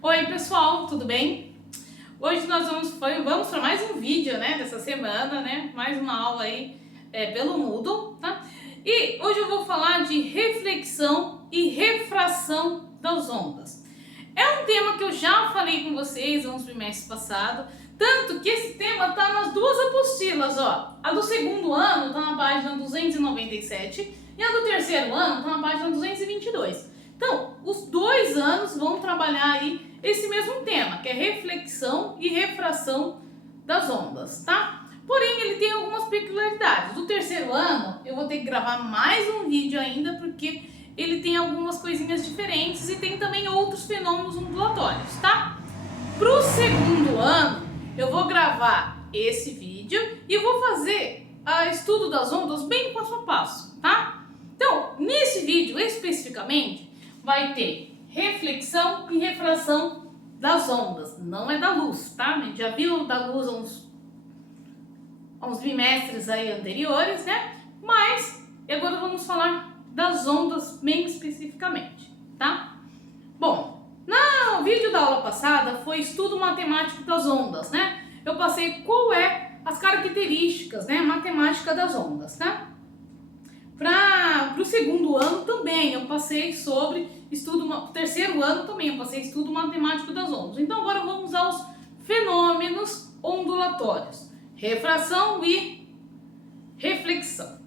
Oi pessoal, tudo bem? Hoje nós vamos para mais um vídeo, né, dessa semana, né? Mais uma aula aí pelo Moodle, tá? E hoje eu vou falar de reflexão e refração das ondas. É um tema que eu já falei com vocês nos trimestres passados, tanto que esse tema tá nas duas apostilas, ó. A do segundo ano tá na página 297 e a do terceiro ano tá na página 222. Então, os 2 anos vão trabalhar aí esse mesmo tema, que é reflexão e refração das ondas, tá? Porém, ele tem algumas peculiaridades. Do terceiro ano, eu vou ter que gravar mais um vídeo ainda, porque ele tem algumas coisinhas diferentes e tem também outros fenômenos ondulatórios, tá? Pro segundo ano, eu vou gravar esse vídeo e vou fazer o estudo das ondas bem passo a passo, tá? Então, nesse vídeo especificamente, vai ter reflexão e refração das ondas, não é da luz, tá? A gente já viu da luz há uns bimestres aí anteriores, né? Mas agora vamos falar das ondas bem especificamente, tá? Bom, no vídeo da aula passada foi estudo matemático das ondas, né? Eu passei qual é as características, né, matemática das ondas, tá? Para o segundo ano também eu passei sobre terceiro ano também eu passei estudo matemático das ondas. Então agora vamos aos fenômenos ondulatórios, refração e reflexão.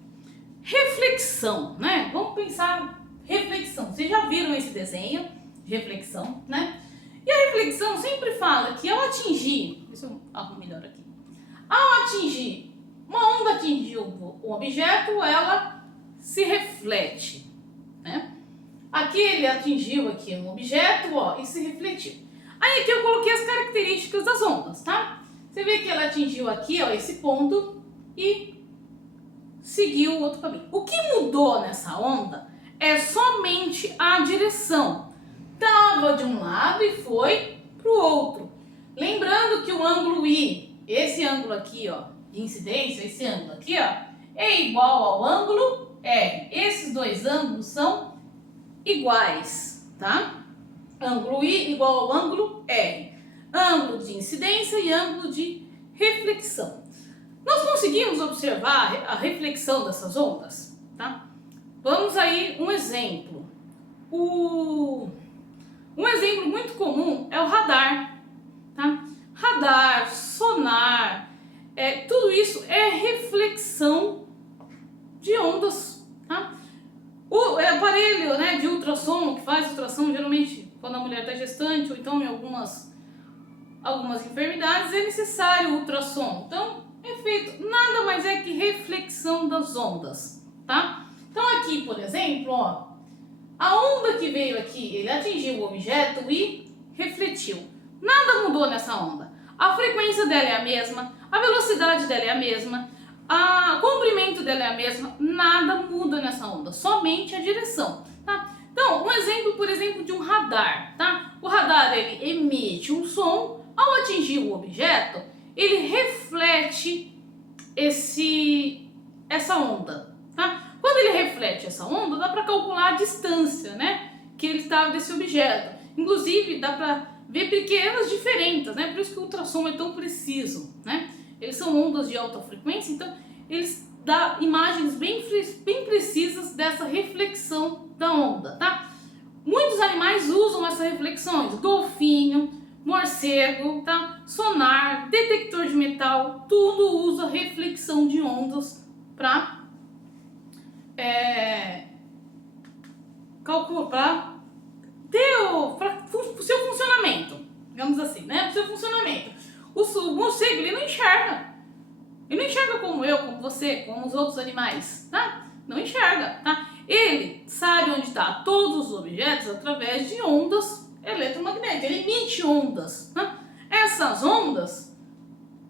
Reflexão, né? Vamos pensar reflexão. Vocês já viram esse desenho de reflexão, né? E a reflexão sempre fala que ao atingir, deixa eu arrumar melhor aqui. Ao atingir, uma onda atingiu o objeto, ela se reflete, né? Aqui ele atingiu aqui um objeto, ó, e se refletiu. Aí aqui eu coloquei as características das ondas, tá? Você vê que ela atingiu aqui, ó, esse ponto e seguiu o outro caminho. O que mudou nessa onda é somente a direção. Tava de um lado e foi pro outro. Lembrando que o ângulo I, esse ângulo aqui, ó, de incidência, esse ângulo aqui, ó, é igual ao ângulo R. Esses dois ângulos são iguais, tá? Ângulo I igual ao ângulo R. Ângulo de incidência e ângulo de reflexão. Nós conseguimos observar a reflexão dessas ondas, tá? Vamos aí um exemplo. Um exemplo muito comum é o radar, tá? Radar, sonar, tudo isso é reflexão de ondas, tá? O aparelho, né, de ultrassom, que faz ultrassom geralmente quando a mulher está gestante ou então em algumas enfermidades é necessário ultrassom. Então é feito nada mais é que reflexão das ondas, tá? Então aqui, por exemplo, ó, a onda que veio aqui, ele atingiu o objeto e refletiu. Nada mudou nessa onda. A frequência dela é a mesma, a velocidade dela é a mesma, o comprimento dela é a mesma, nada muda nessa onda, somente a direção, tá? Então, um exemplo, por exemplo, de um radar, tá? O radar, ele emite um som, ao atingir o objeto, ele reflete essa onda, tá? Quando ele reflete essa onda, dá para calcular a distância, né, que ele estava desse objeto. Inclusive, dá para ver pequenas diferenças, né? Por isso que o ultrassom é tão preciso, né? Eles são ondas de alta frequência, então eles dão imagens bem precisas dessa reflexão da onda, tá? Muitos animais usam essas reflexões, golfinho, morcego, tá? Sonar, detector de metal, tudo usa reflexão de ondas para calcular, para o seu funcionamento, digamos assim, né? O seu funcionamento. O morcego, ele não enxerga. Ele não enxerga como eu, como você, como os outros animais, tá? Não enxerga, tá? Ele sabe onde está todos os objetos através de ondas eletromagnéticas. Ele emite ondas, tá? Essas ondas,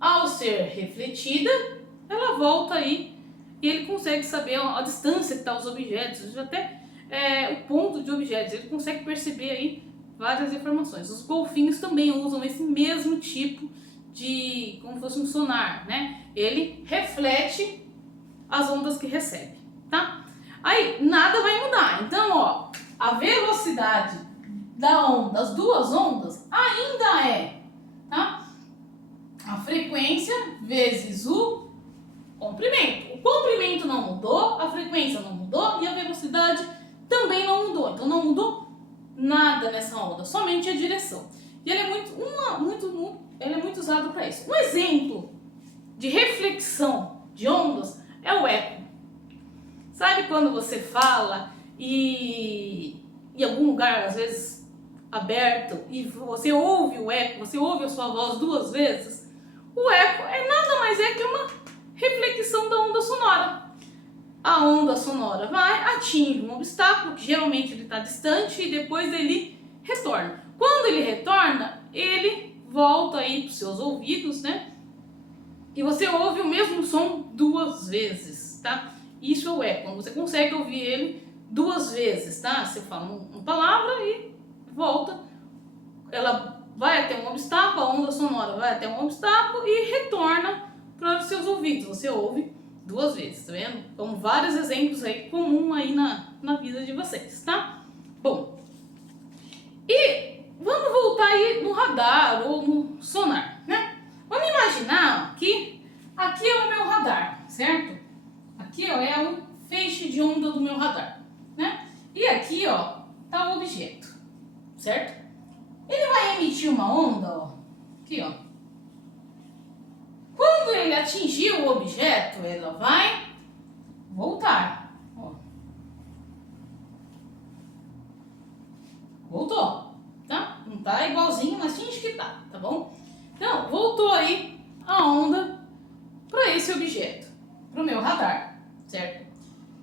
ao ser refletida, ela volta aí e ele consegue saber a distância que estão os objetos, até o ponto de objetos. Ele consegue perceber aí várias informações. Os golfinhos também usam esse mesmo tipo de, como fosse um sonar, né? Ele reflete as ondas que recebe, tá? Aí nada vai mudar. Então, ó, a velocidade da onda, as duas ondas, ainda é, tá? A frequência vezes o comprimento. O comprimento não mudou, a frequência não mudou e a velocidade também não mudou. Então não mudou nada nessa onda, somente a direção. E ele é muito usado para isso. Um exemplo de reflexão de ondas é o eco. Sabe quando você fala e em algum lugar, às vezes aberto, e você ouve o eco, você ouve a sua voz duas vezes? O eco é nada mais que uma reflexão da onda sonora. A onda sonora vai, atinge um obstáculo, que geralmente ele está distante, e depois ele retorna. Quando ele retorna, ele volta aí para os seus ouvidos, né? E você ouve o mesmo som duas vezes, tá? Isso é o eco, quando você consegue ouvir ele duas vezes, tá? Você fala uma palavra e volta, ela vai até um obstáculo, a onda sonora vai até um obstáculo e retorna para os seus ouvidos. Você ouve duas vezes, tá vendo? Então, vários exemplos aí comum aí na vida de vocês, tá? Bom, e vamos voltar aí no radar ou no sonar, né? Vamos imaginar que aqui é o meu radar, certo? Aqui, ó, é o feixe de onda do meu radar, né? E aqui, ó, tá o objeto, certo? Ele vai emitir uma onda, ó, aqui, ó. Quando ele atingir o objeto, ela vai voltar, ó. Voltou, tá? Não tá igualzinho, mas finge que tá bom? Então, voltou aí a onda para esse objeto, para o meu radar, certo?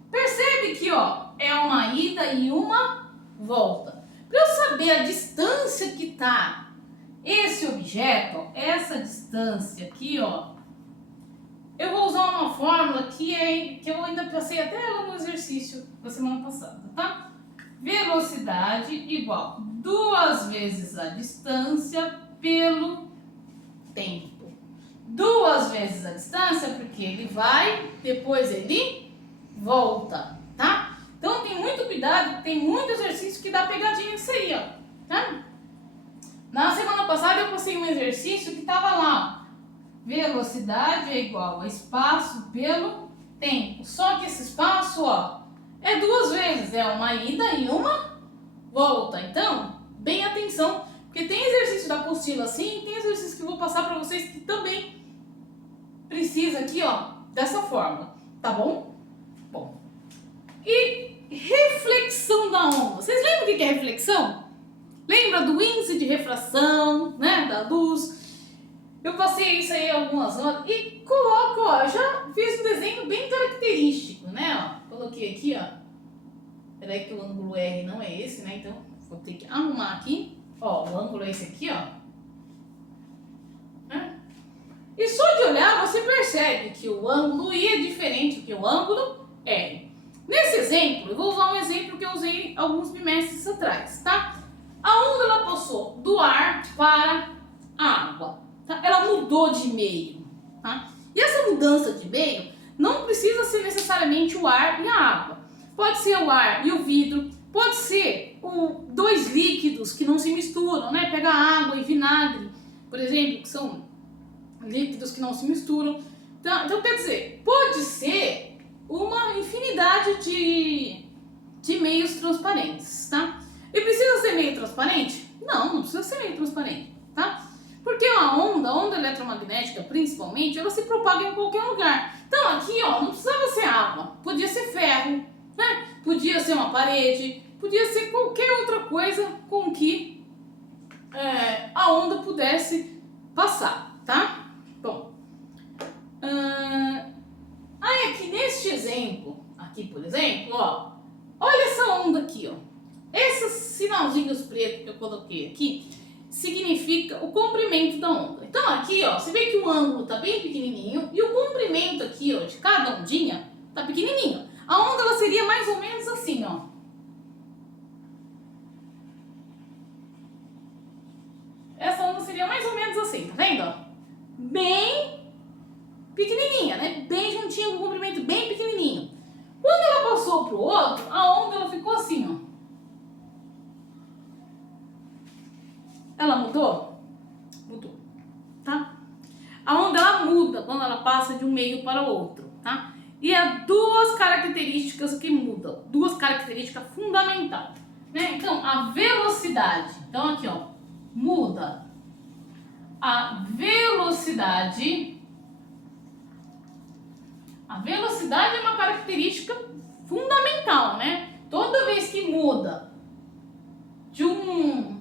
Percebe que, ó, é uma ida e uma volta. Para eu saber a distância que tá esse objeto, ó, essa distância aqui, ó, eu vou usar uma fórmula que eu ainda passei até ela no exercício da semana passada, tá? Velocidade igual 2 vezes a distância pelo tempo. 2 vezes a distância, porque ele vai, depois ele volta, tá? Então tem muito cuidado, tem muito exercício que dá pegadinha nisso aí, ó, tá? Na semana passada eu passei um exercício que tava lá, ó. Velocidade é igual a espaço pelo tempo. Só que esse espaço, ó, é 2 vezes, é uma ida e uma volta. Então, bem atenção, porque tem exercício da apostila assim, tem exercício que eu vou passar para vocês que também precisa aqui, ó, dessa forma, tá bom? Bom, e reflexão da onda. Vocês lembram o que é reflexão? Lembra do índice de refração, né, da luz? Eu passei isso aí algumas horas e coloco, ó, já fiz um desenho bem característico, né, ó. Coloquei aqui, ó. Peraí que o ângulo R não é esse, né, então vou ter que arrumar aqui. Ó, o ângulo é esse aqui, ó. E só de olhar você percebe que o ângulo I é diferente do que o ângulo R. Nesse exemplo, eu vou usar um exemplo que eu usei alguns bimestres atrás, tá? A onda ela passou do ar para a água, tá? Ela mudou de meio, tá? E essa mudança de meio não precisa ser necessariamente o ar e a água. Pode ser o ar e o vidro, pode ser dois líquidos que não se misturam, né? Pega água e vinagre, por exemplo, que são líquidos que não se misturam. Então quer dizer, pode ser uma infinidade de meios transparentes, tá? E precisa ser meio transparente? Não, não precisa ser meio transparente, tá? Porque a onda eletromagnética principalmente, ela se propaga em qualquer lugar. Então aqui, ó, não precisava ser água, podia ser ferro, né? Podia ser uma parede, podia ser qualquer outra coisa com que a onda pudesse passar, tá? Bom, aí aqui neste exemplo, aqui por exemplo, ó, olha essa onda aqui, ó. Esses sinalzinhos pretos que eu coloquei aqui significa o comprimento da onda. Então aqui, ó, você vê que o ângulo tá bem pequenininho e o comprimento aqui, ó, de cada ondinha tá pequenininho. A onda ela seria mais ou menos assim, ó. Essa onda seria mais ou menos assim, tá vendo, ó? Bem pequenininha, né? Bem juntinho, com um comprimento bem pequenininho. Quando ela passou pro outro, a onda ela ficou assim, ó. ela mudou? Mudou, tá? A onda ela muda quando ela passa de um meio para o outro, tá? E há duas características que mudam, duas características fundamentais, né? Então, a velocidade, então aqui ó, muda a velocidade. A velocidade é uma característica fundamental, né? Toda vez que muda de um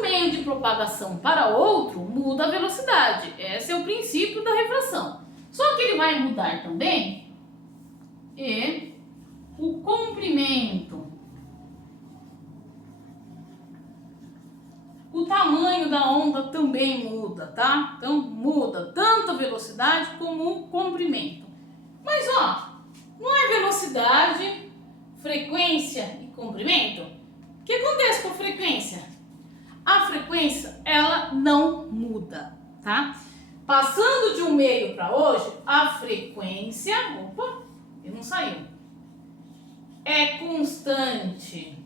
meio de propagação para outro, muda a velocidade. Esse é o princípio da refração. Só que ele vai mudar também o comprimento. O tamanho da onda também muda, tá? Então muda tanto a velocidade como o comprimento. Mas ó, não é velocidade, frequência e comprimento? O que acontece com a frequência? A frequência, ela não muda, tá? Passando de um meio para hoje, a frequência, opa, ele não saiu, é constante.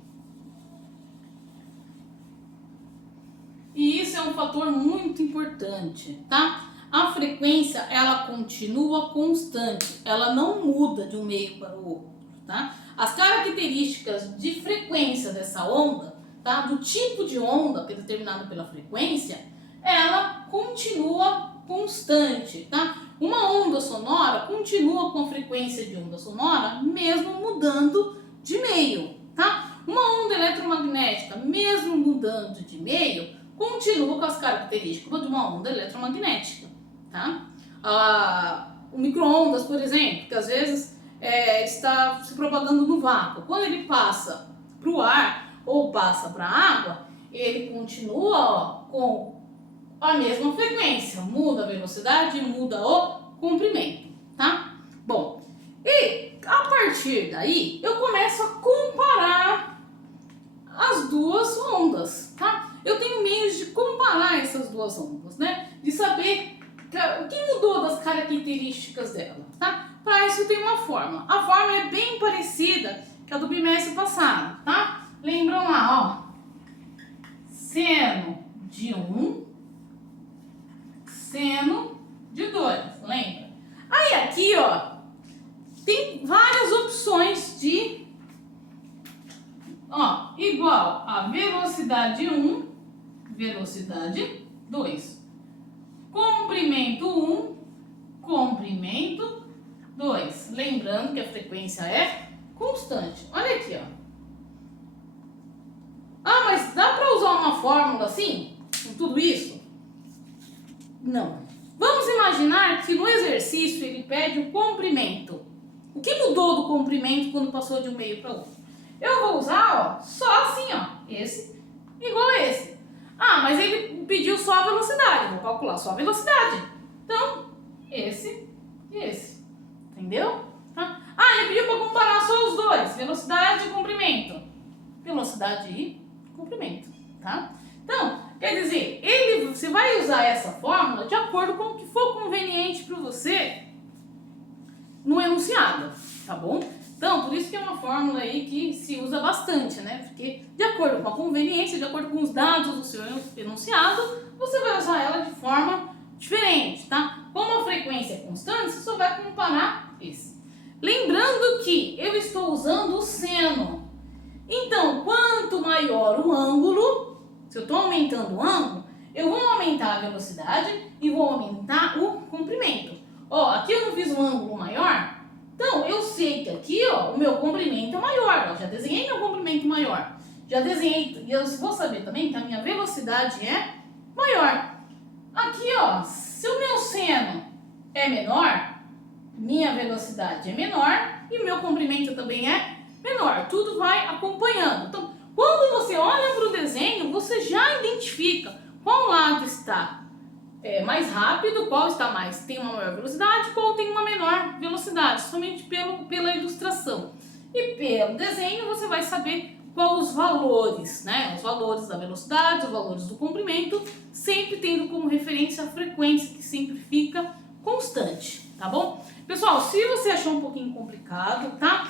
E isso é um fator muito importante, tá? A frequência, ela continua constante, ela não muda de um meio para o outro, tá? As características de frequência dessa onda, tá? Do tipo de onda que é determinado pela frequência, ela continua constante, tá? Uma onda sonora continua com a frequência de onda sonora, mesmo mudando de meio, tá? Uma onda eletromagnética, mesmo mudando de meio, continua com as características de uma onda eletromagnética, tá? O micro-ondas, por exemplo, que às vezes está se propagando no vácuo, quando ele passa para o ar ou passa para a água, ele continua ó, com a mesma frequência, muda a velocidade e muda o comprimento, tá? Bom, e a partir daí eu começo a comparar as duas ondas, tá? Eu tenho meios de comparar essas duas ondas, né? De saber o que mudou das características dela, tá? Para isso tem uma fórmula. A fórmula é bem parecida que a do bimestre passado, tá? Lembram lá, ó. Seno de 1, seno de 2, lembra? Aí aqui, ó, tem várias opções de, ó, igual a velocidade 1, velocidade 2. Comprimento 1, comprimento 2. Lembrando que a frequência é constante. Olha aqui, ó. Ah, mas dá para usar uma fórmula assim, com tudo isso? Não. Vamos imaginar que no exercício ele pede o comprimento. O que mudou do comprimento quando passou de um meio para outro? Eu vou usar, ó, só assim, ó, esse igual a esse. Ah, mas ele pediu só a velocidade, vou calcular só a velocidade. Então, esse e esse, entendeu? Tá? Ah, ele pediu para comparar só os dois, velocidade e comprimento. Velocidade e comprimento, tá? Então, quer dizer, você vai usar essa fórmula de acordo com o que for conveniente para você no enunciado, tá bom? Então, por isso que é uma fórmula aí que se usa bastante, né? Porque de acordo com a conveniência, de acordo com os dados do seu enunciado, você vai usar ela de forma diferente, tá? Como a frequência é constante, você só vai comparar esse. Lembrando que eu estou usando o seno. Então, quanto maior o ângulo, se eu estou aumentando o ângulo, eu vou aumentar a velocidade e vou aumentar o comprimento. Ó, aqui eu não fiz um ângulo maior, então eu sei que aqui, ó, o meu comprimento é maior. Ó, já desenhei meu comprimento maior. Já desenhei, e eu vou saber também que a minha velocidade é maior. Aqui, ó, se o meu seno é menor, minha velocidade é menor e meu comprimento também é menor. Tudo vai acompanhando. Então, quando você olha para o desenho, você já identifica qual lado está mais rápido, qual está tem uma maior velocidade, qual tem uma menor velocidade, somente pela ilustração. E pelo desenho você vai saber qual os valores, né? Os valores da velocidade, os valores do comprimento, sempre tendo como referência a frequência, que sempre fica constante, tá bom? Pessoal, se você achou um pouquinho complicado, tá?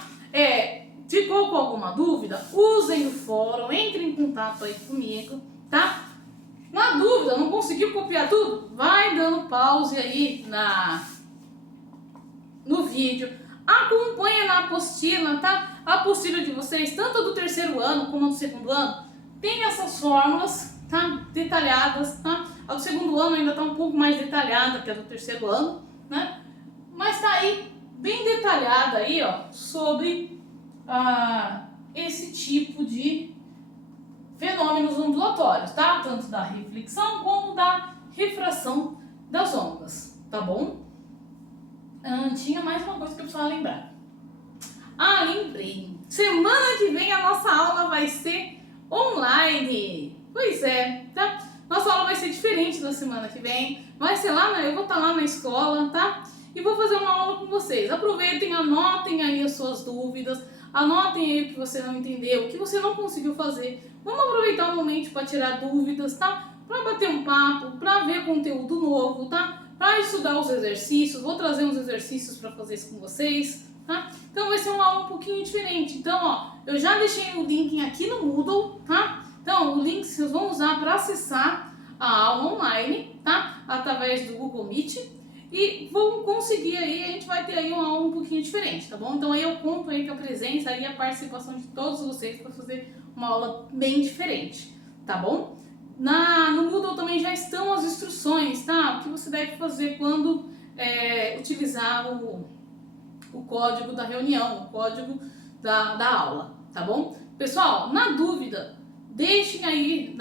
Ficou com alguma dúvida, usem o fórum, entrem em contato aí comigo, tá? conseguiu copiar tudo? Vai dando pause aí no vídeo. Acompanha na apostila, tá? A apostila de vocês, tanto a do terceiro ano como a do segundo ano, tem essas fórmulas, tá? Detalhadas, tá? A do segundo ano ainda tá um pouco mais detalhada que a do terceiro ano, né? Mas tá aí bem detalhada aí, ó, sobre esse tipo de fenômenos ondulatórios, tá? Tanto da reflexão como da refração das ondas, tá bom? Tinha mais uma coisa que eu precisava lembrar. Lembrei. Semana que vem a nossa aula vai ser online. Pois é, tá? Nossa aula vai ser diferente da semana que vem. Vai ser lá, eu vou estar lá na escola, tá? E vou fazer uma aula com vocês. Aproveitem, anotem aí as suas dúvidas. Anotem aí o que você não entendeu, o que você não conseguiu fazer. Vamos aproveitar o momento para tirar dúvidas, tá? Para bater um papo, para ver conteúdo novo, tá? Para estudar os exercícios. Vou trazer uns exercícios para fazer isso com vocês, tá? Então vai ser uma aula um pouquinho diferente. Então, ó, eu já deixei o link aqui no Moodle, tá? Então, o link vocês vão usar para acessar a aula online, tá? Através do Google Meet. E vão conseguir aí, a gente vai ter aí uma aula um pouquinho diferente, tá bom? Então aí eu conto aí com a presença e a participação de todos vocês para fazer uma aula bem diferente, tá bom? No Moodle também já estão as instruções, tá? O que você deve fazer quando utilizar o código da reunião, o código da aula, tá bom? Pessoal, na dúvida, deixem aí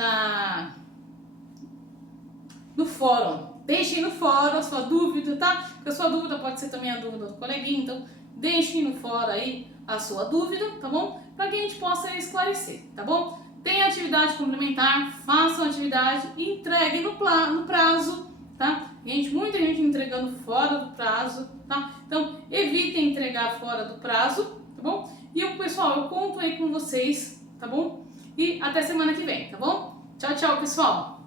no fórum. Deixem no fórum a sua dúvida, tá? Porque a sua dúvida pode ser também a dúvida do coleguinha, então deixem no fórum aí a sua dúvida, tá bom? Para que a gente possa esclarecer, tá bom? Tem atividade complementar, façam atividade e entreguem no prazo, tá? Muita gente entregando fora do prazo, tá? Então, evitem entregar fora do prazo, tá bom? E pessoal, eu conto aí com vocês, tá bom? E até semana que vem, tá bom? Tchau, tchau, pessoal!